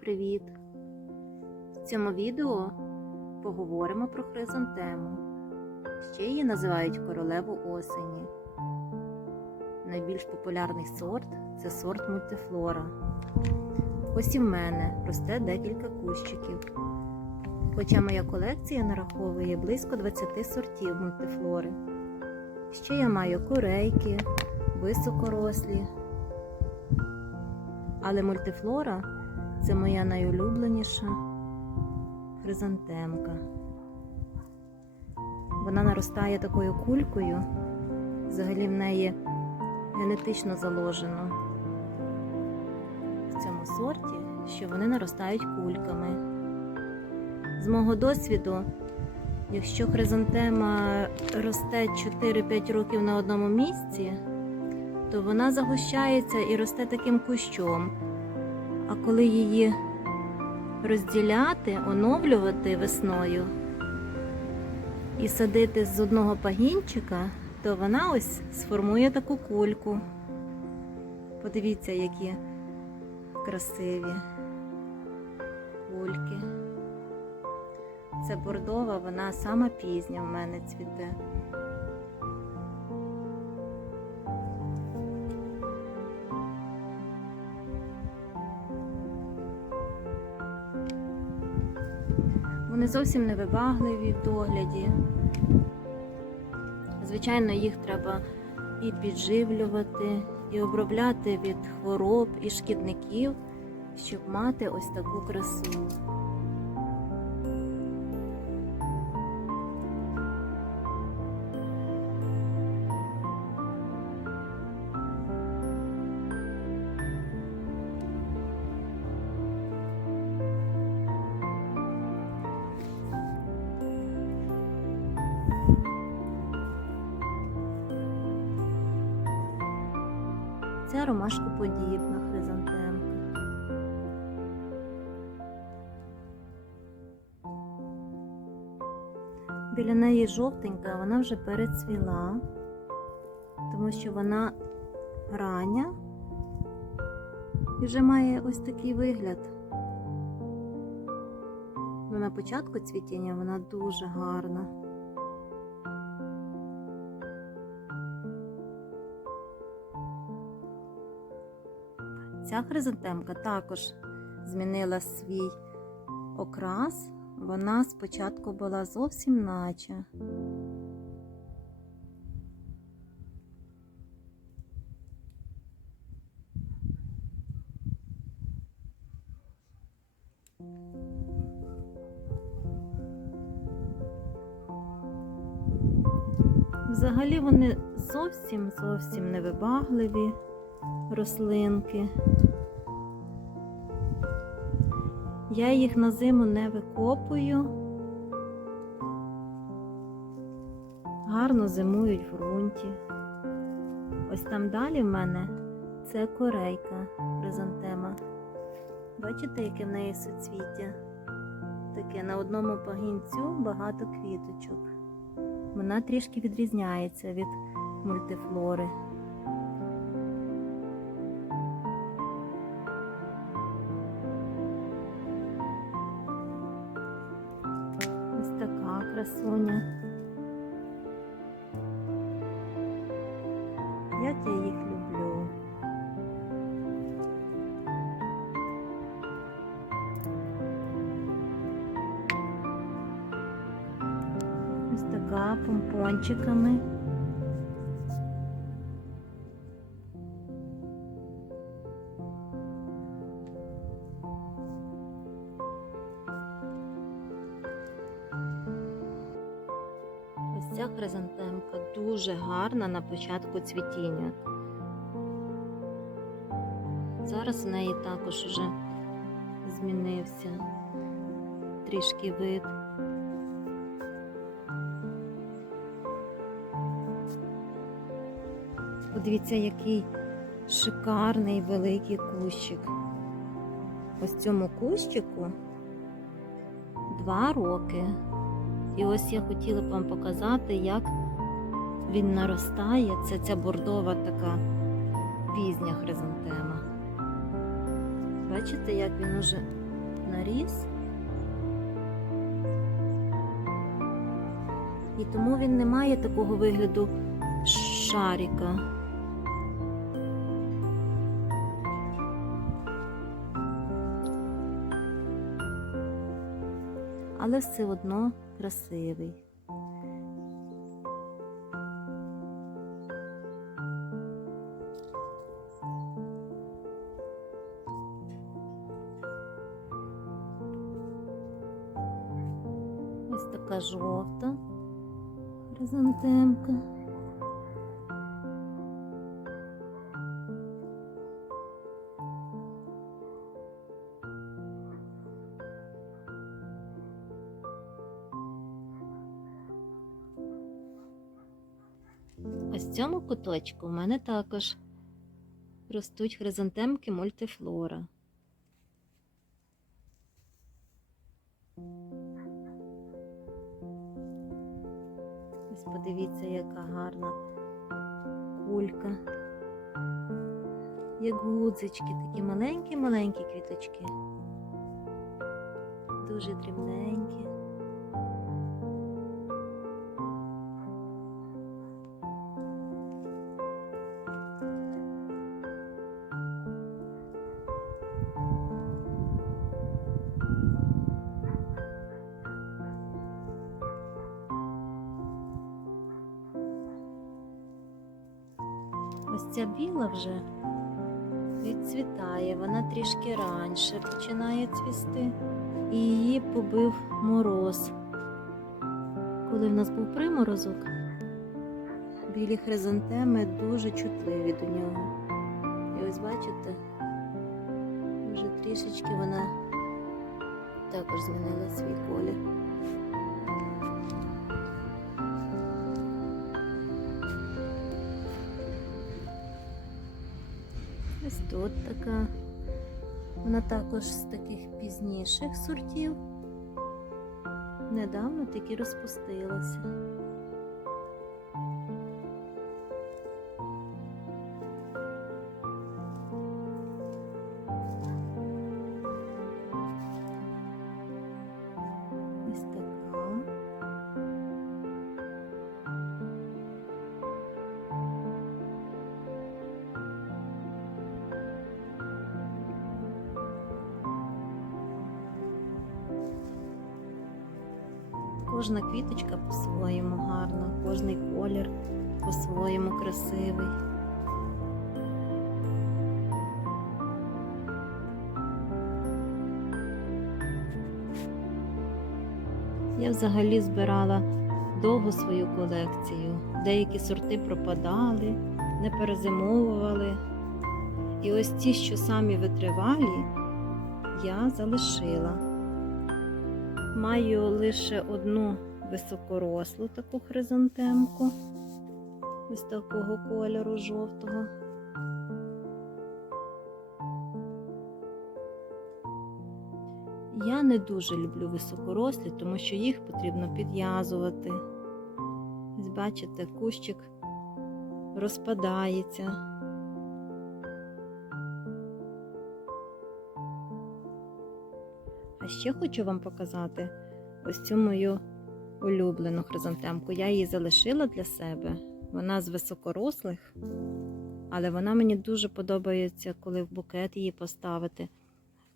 привіт! В цьому відео поговоримо про хризантему. Ще її називають королеву осені. Найбільш популярний сорт це сорт мультифлора. Ось і в мене росте декілька кущиків. Хоча моя колекція нараховує близько 20 сортів мультифлори. Ще я маю корейки, високорослі. Але мультифлора це моя найулюбленіша хризантемка. Вона наростає такою кулькою, взагалі в неї генетично заложено в цьому сорті, що вони наростають кульками. З мого досвіду, якщо хризантема росте 4-5 років на одному місці, то вона загущається і росте таким кущом. А коли її розділяти, оновлювати весною і садити з одного пагінчика, то вона ось сформує таку кульку. Подивіться, які красиві кульки. Це бордова, вона сама пізня в мене цвіте. Зовсім невибагливі в догляді. Звичайно, їх треба і підживлювати, і обробляти від хвороб і шкідників, щоб мати ось таку красу. Ромашкоподібна хризантемка. Біля неї жовтенька, вона вже перецвіла, тому що вона рання і вже має ось такий вигляд. Ну, на початку цвітіння вона дуже гарна. Ця хризантемка також змінила свій окрас. Вона спочатку була зовсім наче. Взагалі вони зовсім зовсім невибагливі рослинки. Я їх на зиму не викопую. Гарно зимують в ґрунті. Ось там далі в мене це корейка хризантема. Бачите, яке в неї суцвіття? Таке на одному пагінцю багато квіточок. Вона трішки відрізняється від мультифлори. Красуня. Як я їх люблю. Ось така помпончиками. Ця хризантемка дуже гарна на початку цвітіння. Зараз в неї також уже змінився трішки вид. Подивіться, який шикарний великий кущик. Ось цьому кущику два роки. І ось я хотіла б вам показати, як він наростає. Це ця бордова така пізня хризантема. Бачите, як він уже наріс. І тому він не має такого вигляду шарика. Але все одно красивий. Ось така жовта хризантемка. Ось цьому куточку в мене також ростуть хризантемки мультифлора. Ось подивіться, яка гарна кулька. Як гудзички, такі маленькі-маленькі квіточки. Дуже дрібненькі. Ось вже відцвітає, вона трішки раніше починає цвісти, і її побив мороз. Коли в нас був приморозок, білі хризантеми дуже чутливі до нього. І ось бачите, вже трішечки вона також змінила свій колір. Ось тут така. Вона також з таких пізніших сортів. Недавно тільки розпустилася. Кожна квіточка по-своєму гарна, кожний колір по-своєму красивий. Я взагалі збирала довго свою колекцію. Деякі сорти пропадали, не перезимовували. І ось ті, що самі витривалі, я залишила. Маю лише одну високорослу таку хризантемку, ось такого кольору жовтого. Я не дуже люблю високорослі, тому що їх потрібно підв'язувати. Ось бачите, кущик розпадається. Ще хочу вам показати ось цю мою улюблену хризантемку. Я її залишила для себе. Вона з високорослих, але вона мені дуже подобається, коли в букет її поставити.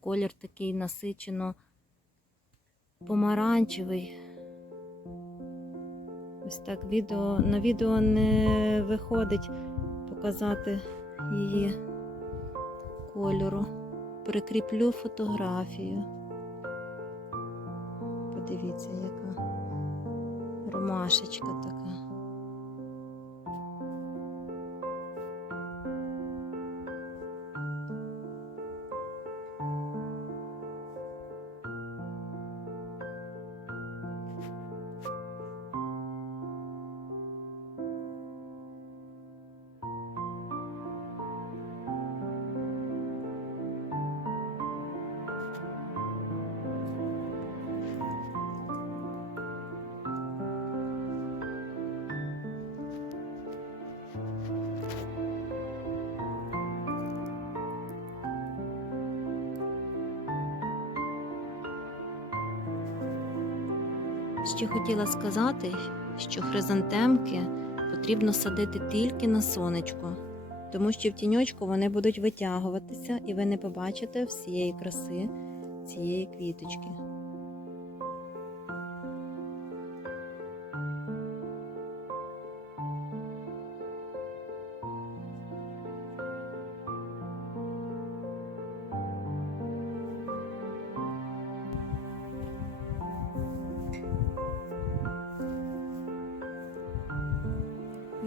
Колір такий насичено помаранчевий. Ось так відео, на відео не виходить показати її кольору. Прикріплю фотографію. Подивіться, яка ромашечка така. Ще хотіла сказати, що хризантемки потрібно садити тільки на сонечко, тому що в тіньочку вони будуть витягуватися і ви не побачите всієї краси цієї квіточки.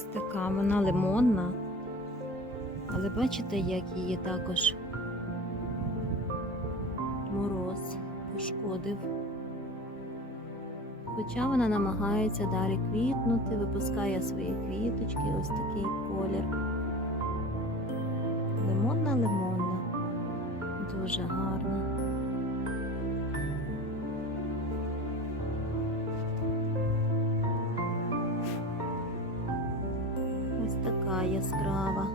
Ось така вона лимонна. Але бачите, як її також мороз пошкодив. Хоча вона намагається далі квітнути, випускає свої квіточки, ось такий колір. Лимонна, лимонна, дуже гарна. Яскрава.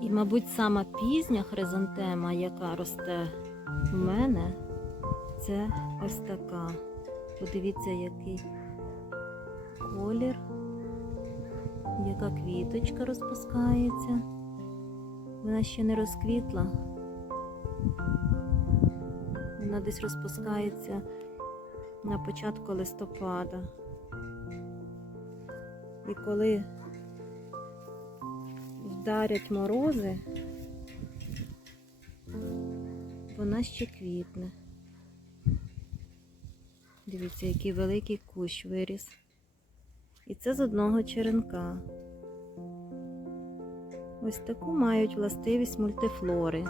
І, мабуть, сама пізня хризантема, яка росте в мене, це ось така. Подивіться, який колір, яка квіточка розпускається. Вона ще не розквітла. Вона десь розпускається на початку листопада. І коли вдарять морози, вона ще квітне. Дивіться, який великий кущ виріс. І це з одного черенка. Ось таку мають властивість мультифлори.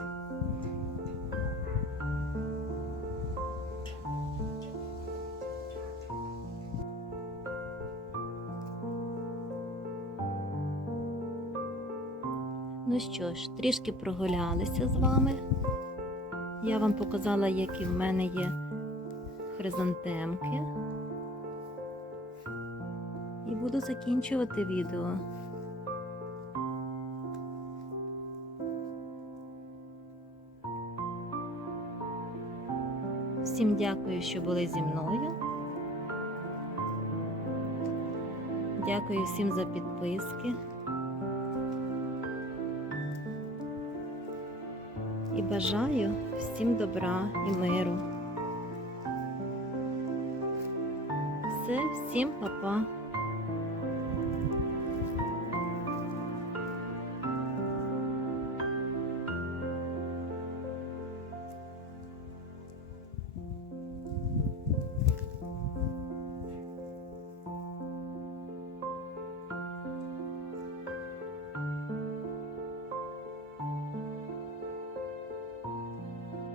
Ну що ж, трішки прогулялися з вами. Я вам показала, які в мене є хризантемки. І буду закінчувати відео. Всім дякую, що були зі мною. Дякую всім за підписки. Бажаю всім добра і миру. Все, всім па-па.